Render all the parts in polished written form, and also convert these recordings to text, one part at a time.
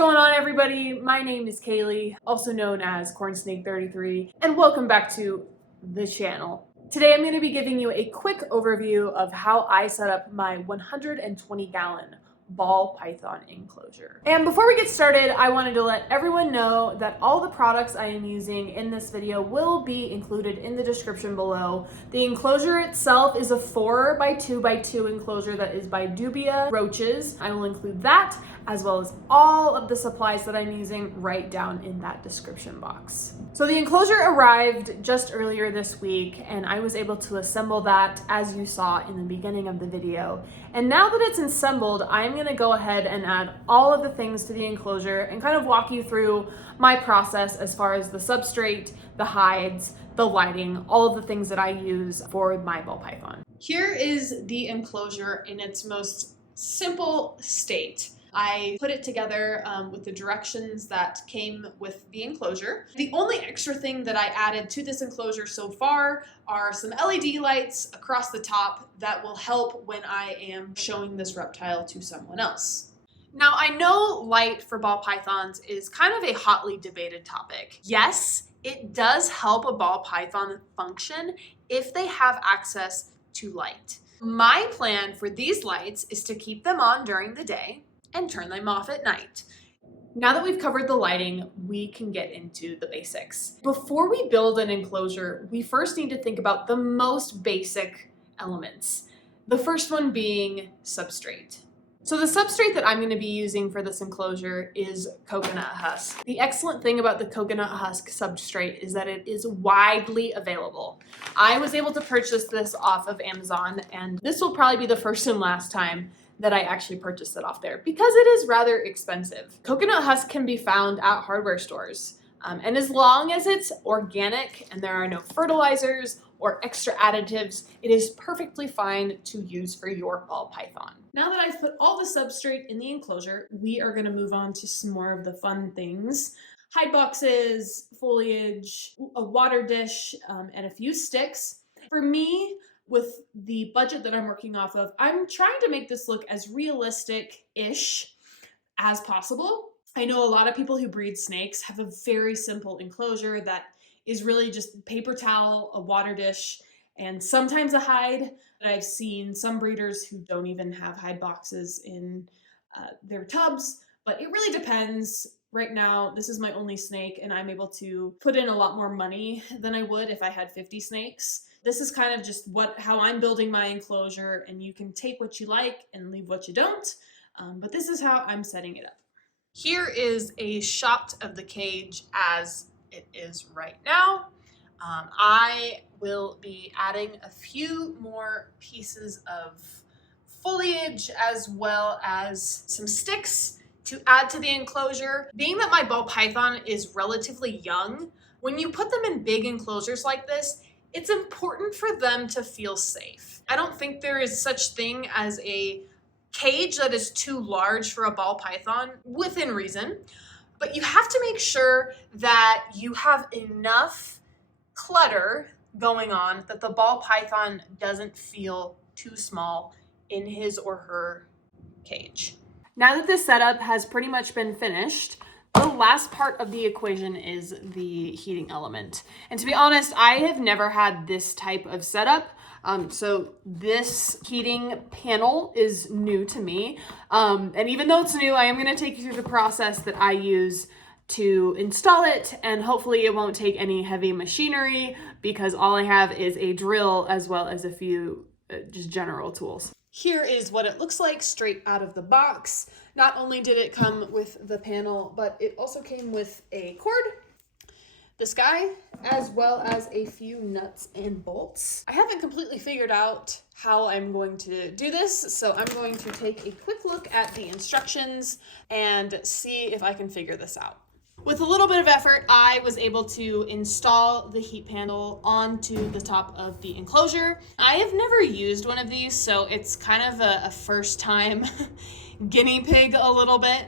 going on, everybody? My name is Kaylee, also known as CornSnake33, and welcome back to the channel. Today I'm going to be giving you a quick overview of how I set up my 120-gallon ball python enclosure. And before we get started, I wanted to let everyone know that all the products I am using in this video will be included in the description below. The enclosure itself is a 4x2x2 enclosure that is by Dubia Roaches. I will include that as well as all of the supplies that I'm using right down in that description box. So the enclosure arrived just earlier this week and I was able to assemble that as you saw in the beginning of the video. And now that it's assembled, I'm gonna go ahead and add all of the things to the enclosure and kind of walk you through my process as far as the substrate, the hides, the lighting, all of the things that I use for my ball python. Here is the enclosure in its most simple state. I put it together with the directions that came with the enclosure. The only extra thing that I added to this enclosure so far are some LED lights across the top that will help when I am showing this reptile to someone else. Now, I know light for ball pythons is kind of a hotly debated topic. Yes, it does help a ball python function if they have access to light. My plan for these lights is to keep them on during the day and turn them off at night. Now that we've covered the lighting, we can get into the basics. Before we build an enclosure, we first need to think about the most basic elements. The first one being substrate. So the substrate that I'm going to be using for this enclosure is coconut husk. The excellent thing about the coconut husk substrate is that it is widely available. I was able to purchase this off of Amazon, and this will probably be the first and last time that I actually purchased it off there because it is rather expensive. Coconut husk can be found at hardware stores. And as long as it's organic and there are no fertilizers or extra additives, it is perfectly fine to use for your ball python. Now that I've put all the substrate in the enclosure, we are gonna move on to some more of the fun things. Hide boxes, foliage, a water dish, and a few sticks. For me, with the budget that I'm working off of, I'm trying to make this look as realistic-ish as possible. I know a lot of people who breed snakes have a very simple enclosure that is really just paper towel, a water dish, and sometimes a hide. I've seen some breeders who don't even have hide boxes in their tubs, but it really depends. Right now, this is my only snake, and I'm able to put in a lot more money than I would if I had 50 snakes. This is kind of just how I'm building my enclosure, and you can take what you like and leave what you don't, but this is how I'm setting it up. Here is a shot of the cage as it is right now. I will be adding a few more pieces of foliage as well as some sticks to add to the enclosure. Being that my ball python is relatively young, when you put them in big enclosures like this, it's important for them to feel safe. I don't think there is such thing as a cage that is too large for a ball python, within reason, but you have to make sure that you have enough clutter going on that the ball python doesn't feel too small in his or her cage. Now that this setup has pretty much been finished, the last part of the equation is the heating element. And to be honest, I have never had this type of setup. So this heating panel is new to me. And even though it's new, I am going to take you through the process that I use to install it. And hopefully it won't take any heavy machinery because all I have is a drill as well as a few just general tools. Here is what it looks like straight out of the box. Not only did it come with the panel, but it also came with a cord, this guy, as well as a few nuts and bolts. I haven't completely figured out how I'm going to do this, so I'm going to take a quick look at the instructions and see if I can figure this out. With a little bit of effort, I was able to install the heat panel onto the top of the enclosure. I have never used one of these, so it's kind of a first time guinea pig a little bit.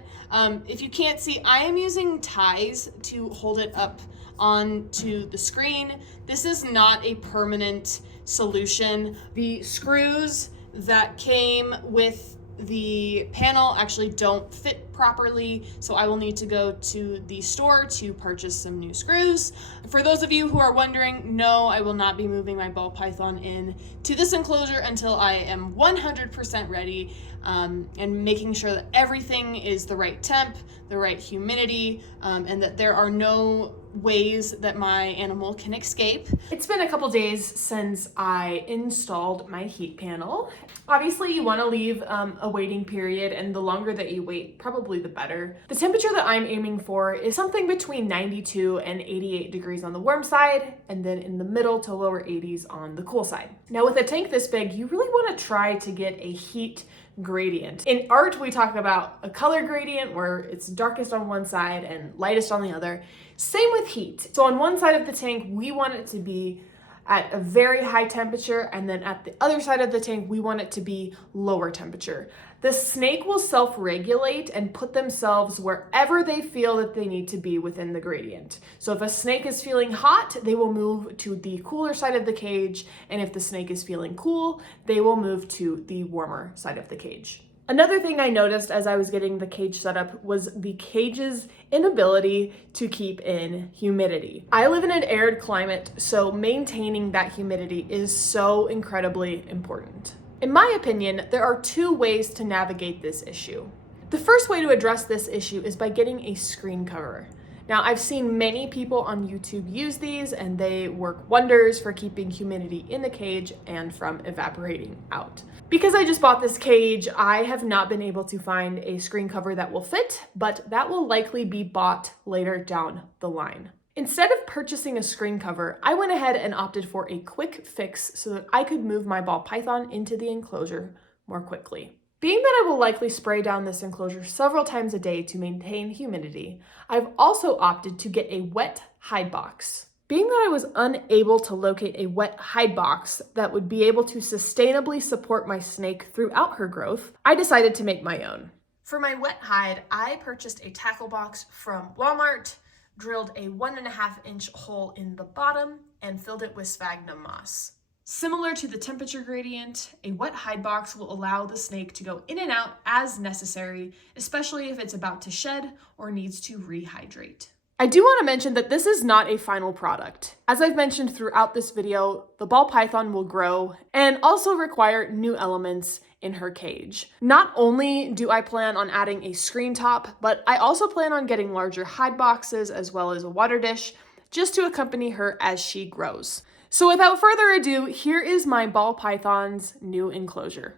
If you can't see, I am using ties to hold it up onto the screen. This is not a permanent solution. The screws that came with the panel actually don't fit properly, so I will need to go to the store to purchase some new screws. For those of you who are wondering, no, I will not be moving my ball python in to this enclosure until I am 100% ready, and making sure that everything is the right temp, the right humidity, and that there are no ways that my animal can escape. It's been a couple days since I installed my heat panel. Obviously, you want to leave a waiting period, and the longer that you wait, probably the better. The temperature that I'm aiming for is something between 92 and 88 degrees on the warm side, and then in the middle to lower 80s on the cool side. Now, with a tank this big, you really want to try to get a heat gradient. In art, we talk about a color gradient where it's darkest on one side and lightest on the other. Same with heat. So on one side of the tank, we want it to be at a very high temperature, and then at the other side of the tank, we want it to be lower temperature. The snake will self-regulate and put themselves wherever they feel that they need to be within the gradient. So if a snake is feeling hot, they will move to the cooler side of the cage, and if the snake is feeling cool, they will move to the warmer side of the cage. Another thing I noticed as I was getting the cage set up was the cage's inability to keep in humidity. I live in an arid climate, so maintaining that humidity is so incredibly important. In my opinion, there are two ways to navigate this issue. The first way to address this issue is by getting a screen cover. Now, I've seen many people on YouTube use these, and they work wonders for keeping humidity in the cage and from evaporating out. Because I just bought this cage, I have not been able to find a screen cover that will fit, but that will likely be bought later down the line. Instead of purchasing a screen cover, I went ahead and opted for a quick fix so that I could move my ball python into the enclosure more quickly. Being that I will likely spray down this enclosure several times a day to maintain humidity, I've also opted to get a wet hide box. Being that I was unable to locate a wet hide box that would be able to sustainably support my snake throughout her growth, I decided to make my own. For my wet hide, I purchased a tackle box from Walmart, drilled a 1.5-inch hole in the bottom, and filled it with sphagnum moss. Similar to the temperature gradient, a wet hide box will allow the snake to go in and out as necessary, especially if it's about to shed or needs to rehydrate. I do want to mention that this is not a final product. As I've mentioned throughout this video, the ball python will grow and also require new elements in her cage. Not only do I plan on adding a screen top, but I also plan on getting larger hide boxes as well as a water dish just to accompany her as she grows. So without further ado, here is my ball python's new enclosure.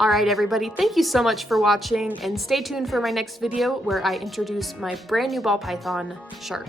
Alright everybody, thank you so much for watching, and stay tuned for my next video where I introduce my brand new ball python, Shark.